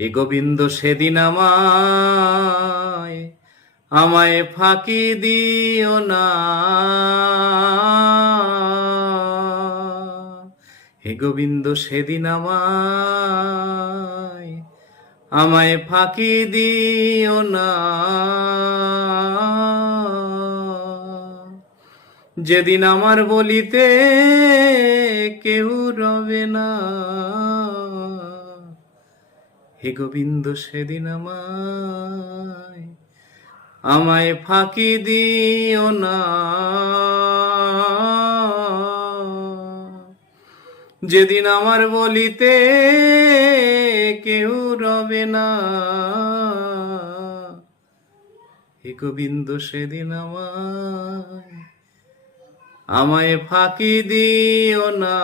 হে গোবিন্দ সেদিন আমায় আমায় ফাঁকি দিও না। হে গোবিন্দ সেদিন আমায় আমায় ফাঁকি দিও না। যেদিন আমার বলিতে কেউ রবে না। হে গোবিন্দ সেদিন আমায় আমায় ফাঁকি দিও না। যেদিন আমার বলিতে কেউ রবে না। হে গোবিন্দ সেদিন আমায় ফাঁকি দিও না।